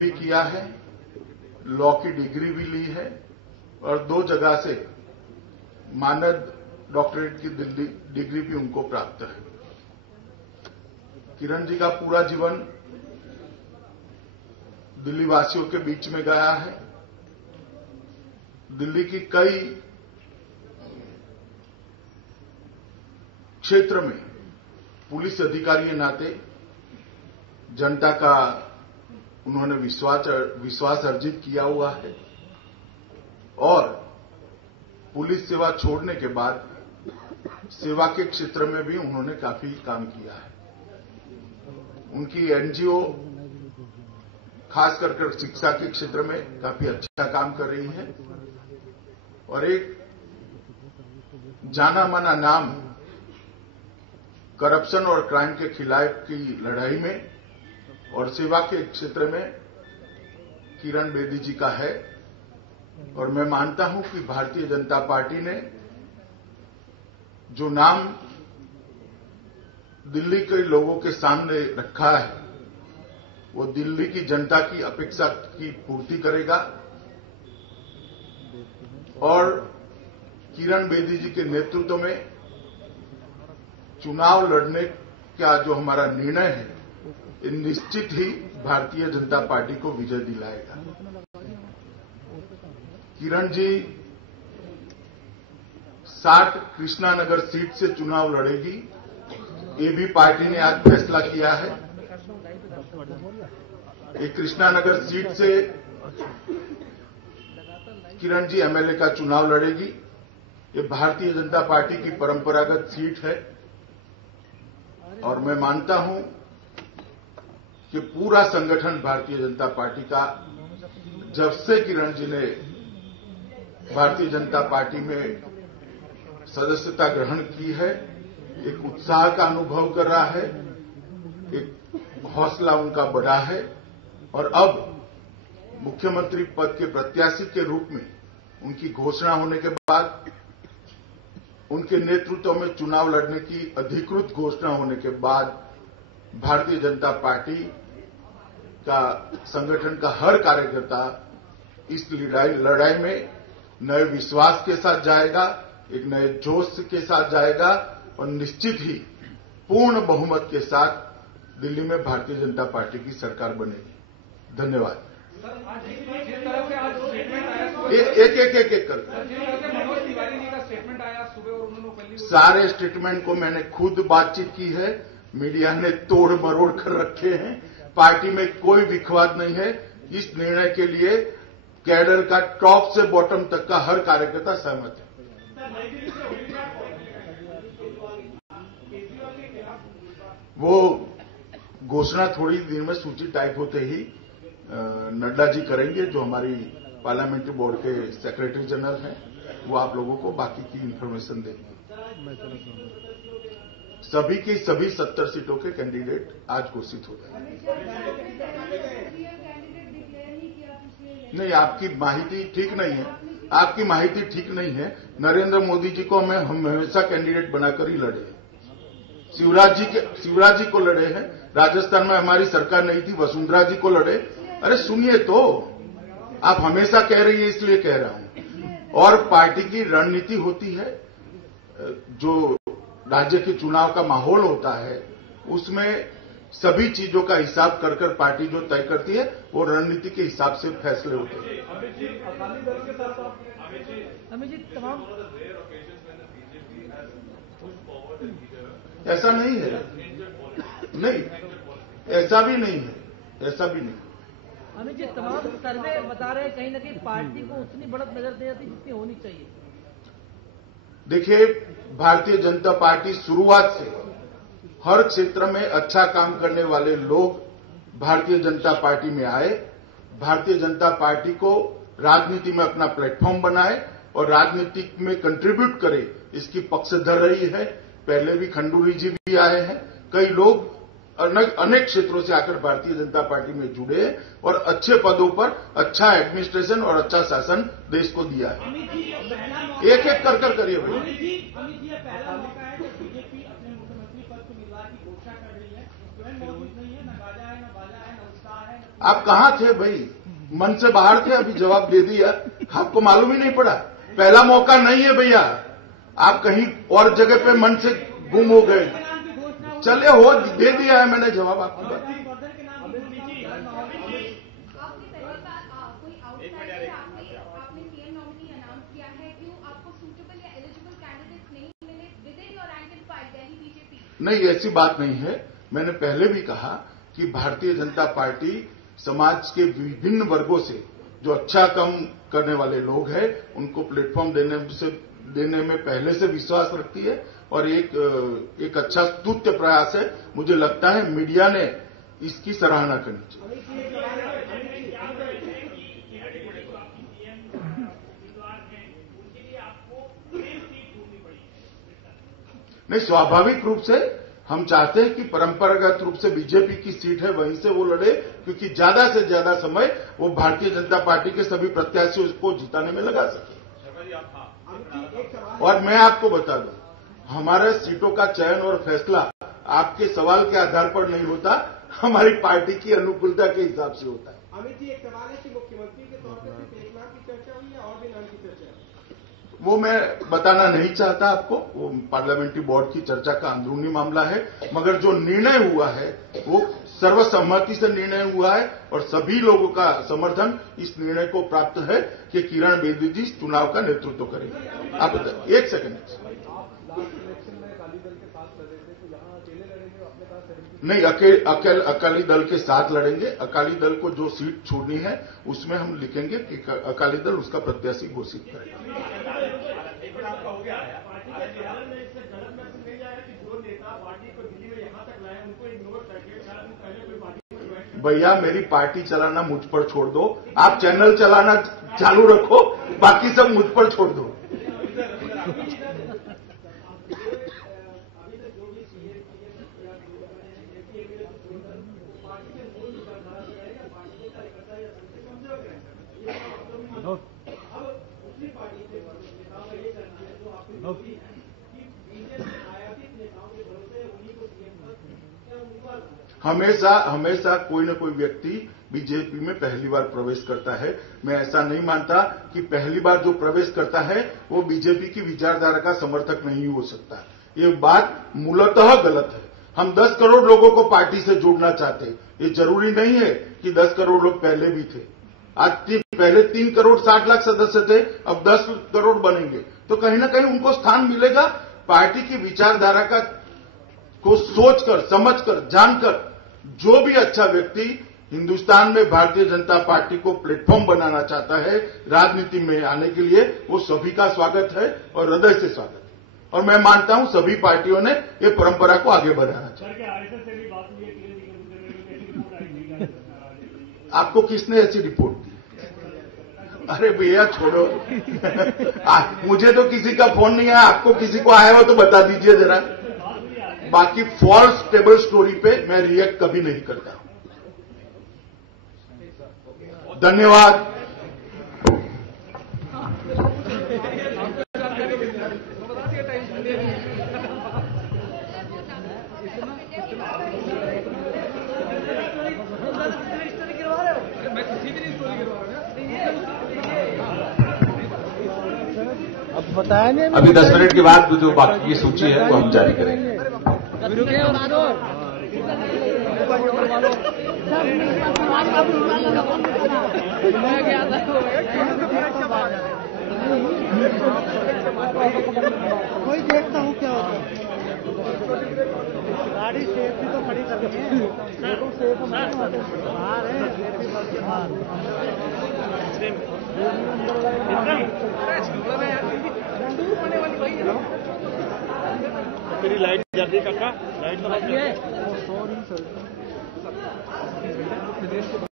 भी किया है, लॉ की डिग्री भी ली है और 2 जगह से मानद डॉक्टरेट की डिग्री भी उनको प्राप्त है। किरण जी का पूरा जीवन दिल्ली वासियों के बीच में गया है। दिल्ली की कई क्षेत्र में पुलिस अधिकारी के नाते जनता का उन्होंने विश्वास अर्जित किया हुआ है और पुलिस सेवा छोड़ने के बाद सेवा के क्षेत्र में भी उन्होंने काफी काम किया है। उनकी एनजीओ खास कर शिक्षा के क्षेत्र में काफी अच्छा काम कर रही है और एक जाना माना नाम करप्शन और क्राइम के खिलाफ की लड़ाई में और सेवा के क्षेत्र में किरण बेदी जी का है और मैं मानता हूं कि भारतीय जनता पार्टी ने जो नाम दिल्ली के लोगों के सामने रखा है वो दिल्ली की जनता की अपेक्षा की पूर्ति करेगा और किरण बेदी जी के नेतृत्व में चुनाव लड़ने का जो हमारा निर्णय है ये निश्चित ही भारतीय जनता पार्टी को विजय दिलाएगा। किरण जी 60 कृष्णानगर सीट से चुनाव लड़ेगी, ये भी पार्टी ने आज फैसला किया है। ये कृष्णानगर सीट से किरण जी एमएलए का चुनाव लड़ेगी। ये भारतीय जनता पार्टी की परंपरागत सीट है और मैं मानता हूं कि पूरा संगठन भारतीय जनता पार्टी का जब से किरण जी ने भारतीय जनता पार्टी में सदस्यता ग्रहण की है एक उत्साह का अनुभव कर रहा है, एक हौसला उनका बढ़ा है और अब मुख्यमंत्री पद के प्रत्याशी के रूप में उनकी घोषणा होने के बाद उनके नेतृत्व में चुनाव लड़ने की अधिकृत घोषणा होने के बाद भारतीय जनता पार्टी का संगठन का हर कार्यकर्ता इस लड़ाई में नए विश्वास के साथ जाएगा, एक नए जोश के साथ जाएगा और निश्चित ही पूर्ण बहुमत के साथ दिल्ली में भारतीय जनता पार्टी की सरकार बनेगी। धन्यवाद। एक कर सारे स्टेटमेंट को मैंने खुद बातचीत की है, मीडिया ने तोड़ मरोड़ कर रखे हैं, पार्टी में कोई विवाद नहीं है। इस निर्णय के लिए कैडर का टॉप से बॉटम तक का हर कार्यकर्ता सहमत है। वो घोषणा थोड़ी देर में सूची टाइप होते ही नड्डा जी करेंगे, जो हमारी पार्लियामेंट्री बोर्ड के सेक्रेटरी जनरल हैं, वो आप लोगों को बाकी की इंफॉर्मेशन देंगे। सभी की सभी 70 सीटों के कैंडिडेट आज घोषित हो गए। नहीं, आपकी माहिती ठीक नहीं है, आपकी माहिती ठीक नहीं है। नरेंद्र मोदी जी को हम हमेशा कैंडिडेट बनाकर ही लड़े हैं। शिवराज जी को लड़े हैं, राजस्थान में हमारी सरकार नहीं थी, वसुंधरा जी को लड़े। अरे सुनिए तो, आप हमेशा कह रही है इसलिए कह रहा हूं। और पार्टी की रणनीति होती है, जो राज्य के चुनाव का माहौल होता है उसमें सभी चीजों का हिसाब कर पार्टी जो तय करती है वो रणनीति के हिसाब से फैसले होते हैं। ऐसा नहीं है, नहीं ऐसा भी नहीं है, ऐसा भी नहीं। अमित जी, तमाम सर्वे बता रहे हैं कहीं न कहीं पार्टी को उतनी बढ़त नजर नहीं आती जितनी होनी चाहिए। देखिए, भारतीय जनता पार्टी शुरुआत से हर क्षेत्र में अच्छा काम करने वाले लोग भारतीय जनता पार्टी में आए, भारतीय जनता पार्टी को राजनीति में अपना प्लेटफॉर्म बनाए और राजनीति में कंट्रीब्यूट करे, इसकी पक्षधर रही है। पहले भी खंडूरी जी भी आए हैं, कई लोग अनेक क्षेत्रों से आकर भारतीय जनता पार्टी में जुड़े और अच्छे पदों पर अच्छा एडमिनिस्ट्रेशन और अच्छा शासन देश को दिया है। एक एक कर करिए भाई। पहला मौका है जब बीजेपी अपने मुख्यमंत्री पद के उम्मीदवार की घोषणा कर रही है, स्वयं मौजूद नहीं है, न गाजा है, न बाजा है, न उत्साह है, आप कहां थे भाई? मन से बाहर थे, अभी जवाब दे दिया, आपको मालूम ही नहीं पड़ा। पहला मौका नहीं है भैया, आप कहीं और जगह पे मन से गुम हो गए। चले हो, दे दिया है मैंने जवाब आपकी बात। नहीं, ऐसी बात नहीं है। मैंने पहले भी कहा कि भारतीय जनता पार्टी समाज के विभिन्न वर्गों से जो अच्छा काम करने वाले लोग हैं उनको प्लेटफॉर्म देने में पहले से विश्वास रखती है और एक अच्छा स्तुत्य प्रयास है। मुझे लगता है मीडिया ने इसकी सराहना करनी चाहिए। नहीं, स्वाभाविक रूप से हम चाहते हैं कि परंपरागत रूप से बीजेपी की सीट है वहीं से वो लड़े, क्योंकि ज्यादा से ज्यादा समय वो भारतीय जनता पार्टी के सभी प्रत्याशियों को जिताने में लगा सके। और मैं आपको बता दूं, हमारे सीटों का चयन और फैसला आपके सवाल के आधार पर नहीं होता, हमारी पार्टी की अनुकूलता के हिसाब से होता है। अमित जी, एक सवाल है कि मुख्यमंत्री के तौर पर सिर्फ एक नाम की चर्चा हुई या और भी नाम की चर्चा? वो मैं बताना नहीं चाहता आपको, वो पार्लियामेंट्री बोर्ड की चर्चा का अंदरूनी मामला है, मगर जो निर्णय हुआ है वो सर्वसम्मति से निर्णय हुआ है और सभी लोगों का समर्थन इस निर्णय को प्राप्त है कि किरण बेदी जी चुनाव का नेतृत्व करेंगे। आप बताइए, एक सेकंड। नहीं, अकाली दल के साथ लड़ेंगे। अकाली दल को जो सीट छोड़नी है उसमें हम लिखेंगे कि अकाली दल उसका प्रत्याशी घोषित करेगा। भैया, मेरी पार्टी चलाना मुझ पर छोड़ दो, आप चैनल चलाना चालू रखो, बाकी सब मुझ पर छोड़ दो। हमेशा कोई न कोई व्यक्ति बीजेपी में पहली बार प्रवेश करता है। मैं ऐसा नहीं मानता कि पहली बार जो प्रवेश करता है वो बीजेपी की विचारधारा का समर्थक नहीं हो सकता। ये बात मूलतः गलत है। हम 10 करोड़ लोगों को पार्टी से जोड़ना चाहते हैं। ये जरूरी नहीं है कि 10 करोड़ लोग पहले भी थे। आज पहले 3 करोड़ 60 लाख सदस्य थे, अब 10 करोड़ बनेंगे, तो कहीं ना कहीं उनको स्थान मिलेगा। पार्टी की विचारधारा को सोचकर, समझकर, जानकर जो भी अच्छा व्यक्ति हिंदुस्तान में भारतीय जनता पार्टी को प्लेटफॉर्म बनाना चाहता है राजनीति में आने के लिए, वो सभी का स्वागत है और हृदय से स्वागत है। और मैं मानता हूं सभी पार्टियों ने ये परंपरा को आगे बढ़ाना चाहिए। आपको किसने ऐसी रिपोर्ट दी? अरे भैया छोड़ो मुझे तो किसी का फोन नहीं आया, आपको किसी को आया हो तो बता दीजिए जरा। बाकी फॉल्स टेबल स्टोरी पे मैं रिएक्ट कभी नहीं करता। धन्यवाद। अभी 10 मिनट के बाद जो बाकी की सूची है वो हम जारी करेंगे। कोई देखता हूँ क्या होता है। गाड़ी सेफ्टी तो खड़ी करके बाहर है, मेरी लाइट जाती है काका, लाइट तो